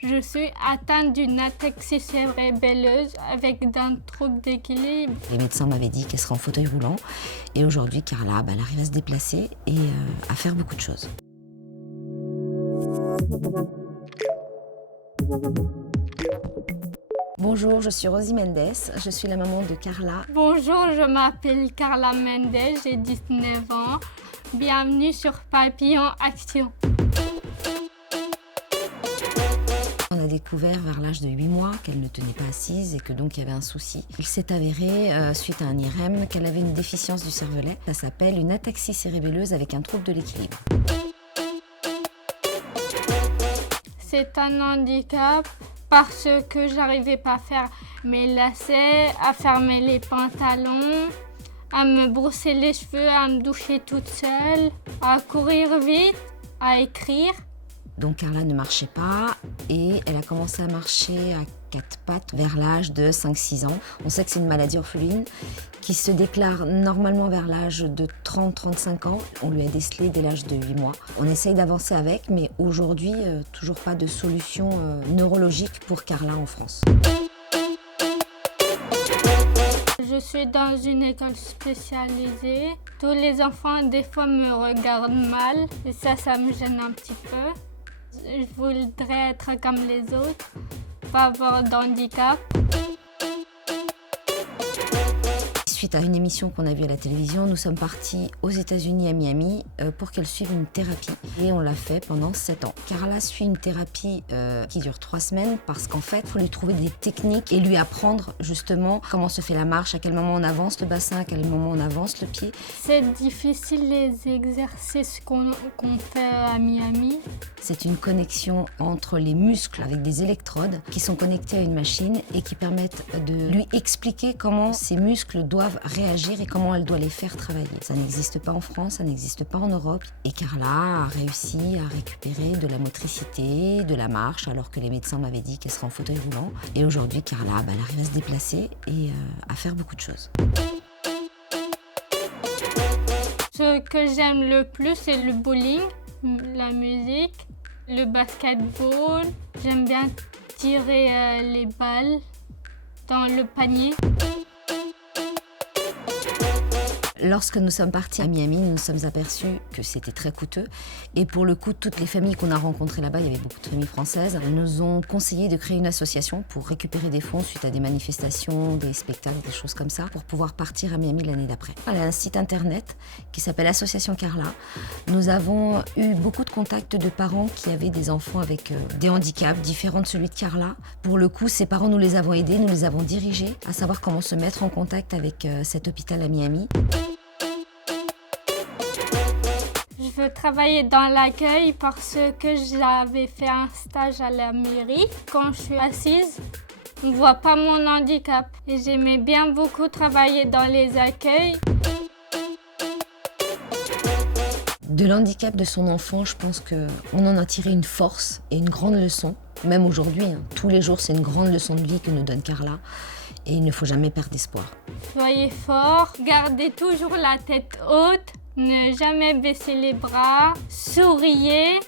Je suis atteinte d'une ataxie cérébelleuse avec un trouble d'équilibre. Les médecins m'avaient dit qu'elle serait en fauteuil roulant. Et aujourd'hui, Carla, elle arrive à se déplacer et à faire beaucoup de choses. Bonjour, je suis Rosie Mendes, je suis la maman de Carla. Bonjour, je m'appelle Carla Mendes, j'ai 19 ans. Bienvenue sur Papillon Action. On a découvert vers l'âge de 8 mois qu'elle ne tenait pas assise et que donc il y avait un souci. Il s'est avéré, suite à un IRM, qu'elle avait une déficience du cervelet. Ça s'appelle une ataxie cérébelleuse avec un trouble de l'équilibre. C'est un handicap parce que j'arrivais pas à faire mes lacets, à fermer les pantalons, à me brosser les cheveux, à me doucher toute seule, à courir vite, à écrire. Donc Carla ne marchait pas et elle a commencé à marcher à 4 pattes vers l'âge de 5-6 ans. On sait que c'est une maladie orpheline qui se déclare normalement vers l'âge de 30-35 ans. On lui a décelé dès l'âge de 8 mois. On essaye d'avancer avec, mais aujourd'hui, toujours pas de solution neurologique pour Carla en France. Je suis dans une école spécialisée. Tous les enfants, des fois, me regardent mal et ça me gêne un petit peu. Je voudrais être comme les autres, pas avoir d'handicap. Suite à une émission qu'on a vue à la télévision, nous sommes partis aux États-Unis à Miami pour qu'elle suive une thérapie. Et on l'a fait pendant 7 ans. Carla suit une thérapie qui dure 3 semaines parce qu'en fait, il faut lui trouver des techniques et lui apprendre justement comment se fait la marche, à quel moment on avance le bassin, à quel moment on avance le pied. C'est difficile les exercices qu'on fait à Miami. C'est une connexion entre les muscles avec des électrodes qui sont connectés à une machine et qui permettent de lui expliquer comment ces muscles doivent réagir et comment elle doit les faire travailler. Ça n'existe pas en France, ça n'existe pas en Europe. Et Carla a réussi à récupérer de la motricité, de la marche, alors que les médecins m'avaient dit qu'elle serait en fauteuil roulant. Et aujourd'hui, Carla, elle arrive à se déplacer et à faire beaucoup de choses. Ce que j'aime le plus, c'est le bowling, la musique, le basketball. J'aime bien tirer les balles dans le panier. Lorsque nous sommes partis à Miami, nous nous sommes aperçus que c'était très coûteux. Et pour le coup, toutes les familles qu'on a rencontrées là-bas, il y avait beaucoup de familles françaises, elles nous ont conseillé de créer une association pour récupérer des fonds suite à des manifestations, des spectacles, des choses comme ça, pour pouvoir partir à Miami l'année d'après. Elle a un site internet qui s'appelle Association Carla. Nous avons eu beaucoup de contacts de parents qui avaient des enfants avec des handicaps différents de celui de Carla. Pour le coup, ces parents, nous les avons aidés, nous les avons dirigés à savoir comment se mettre en contact avec cet hôpital à Miami. Je veux travailler dans l'accueil parce que j'avais fait un stage à la mairie. Quand je suis assise, on ne voit pas mon handicap. Et j'aimais bien beaucoup travailler dans les accueils. De l'handicap de son enfant, je pense qu'on en a tiré une force et une grande leçon. Même aujourd'hui, tous les jours, c'est une grande leçon de vie que nous donne Carla. Et il ne faut jamais perdre espoir. Soyez forts, gardez toujours la tête haute. Ne jamais baisser les bras, souriez.